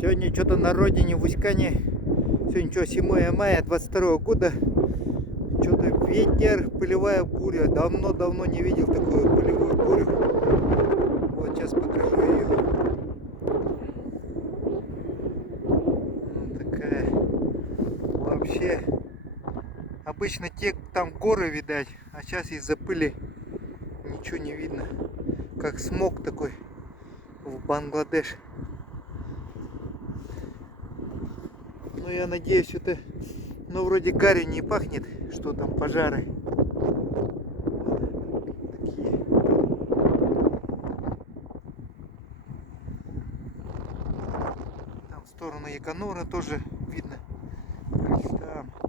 Сегодня что-то на родине в Уськане. Сегодня что, 7 мая 22 года. Что-то ветер, пылевая буря. Давно не видел такую пылевую бурю. Вот сейчас покажу ее. Вот такая. Вообще. Обычно там горы видать, а сейчас из-за пыли ничего не видно. Как смог такой в Бангладеш. Ну, я надеюсь, это, ну, вроде гарью не пахнет, что там пожары. Такие. Там в сторону Яконура тоже видно. Там.